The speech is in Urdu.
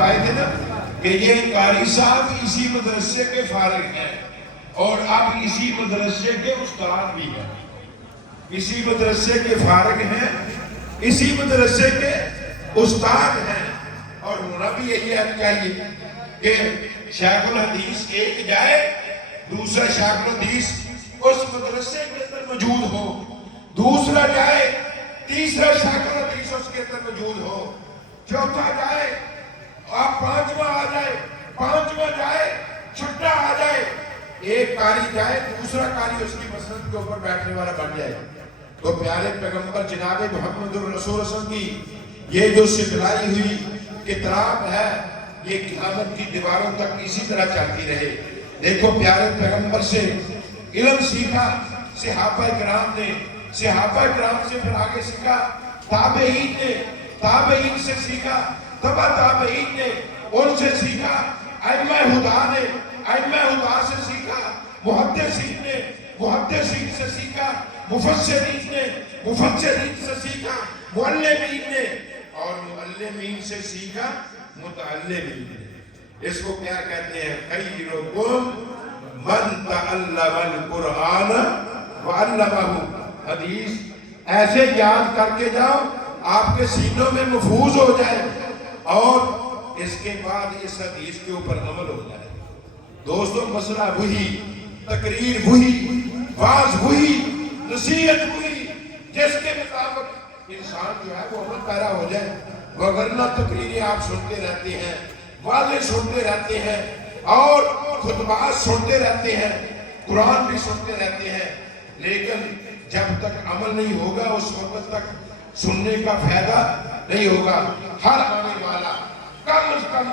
آپ آئے تھے نا کہ یہ قاری صاحب اسی مدرسے کے فارغ ہیں اور اب اسی مدرسے کے استاد بھی ہیں، اسی مدرسے کے فارغ ہیں، اسی مدرسے کے استاد ہیں، اور ہونا بھی یہی ہے چاہیے کہ شیخ الحدیث ایک جائے دوسرا شیخ الحدیث اس مدرسے کے اندر موجود ہو، دوسرا جائے تیسرا شیخ الحدیث اس کے اندر موجود ہو، چوتھا جائے آپ پانچواں آ جائے، پانچواں جائے چھٹا آ جائے، ایک قاری جائے دوسرا قاری اس کی مسند کے اوپر بیٹھنے والا بن جائے۔ تو پیارے پیغمبر جناب محمد الرسول صلی اللہ علیہ وسلم کی یہ جو سکھلائی ہوئی کتاب ہے یہ قیامت کی دیواروں تک اسی طرح چلتی رہے۔ دیکھو پیارے پیغمبر سے علم سیکھا صحابہ کرام نے، صحابہ کرام سے پھر آگے سیکھا تابعین نے، تابعین سے سیکھا تبع تابعین نے، ان سے سیکھا ائمہ ہدا نے، ائمہ ہدا سے سیکھا محدثین نے، محدثین سے سیکھا مفسرین نے، مفسرین سے سیکھا معلمین نے، اور معلمین سے سیکھا متعلمین نے۔ اس کو کیا کہتے ہیں؟ خیرکم من تعلم القرآن وعلمہ۔ حدیث ایسے یاد کر کے جاؤ آپ کے سینوں میں محفوظ ہو جائے اور اس کے بعد اس حدیث کے اوپر عمل ہو جائے۔ دوستوں مسئلہ وہی، تقریر وہی، واز وہی، نصیحت وہی، جس کے مطابق انسان جو ہے وہ عمل پیرا ہو جائے، وگرنہ تقریریں آپ سنتے رہتے ہیں، واضح سنتے رہتے ہیں اور خطبات سنتے رہتے ہیں، قرآن بھی سنتے رہتے ہیں، لیکن جب تک عمل نہیں ہوگا اس وقت تک سننے کا فائدہ نہیں ہوگا۔ ہر آنے والا کم از کم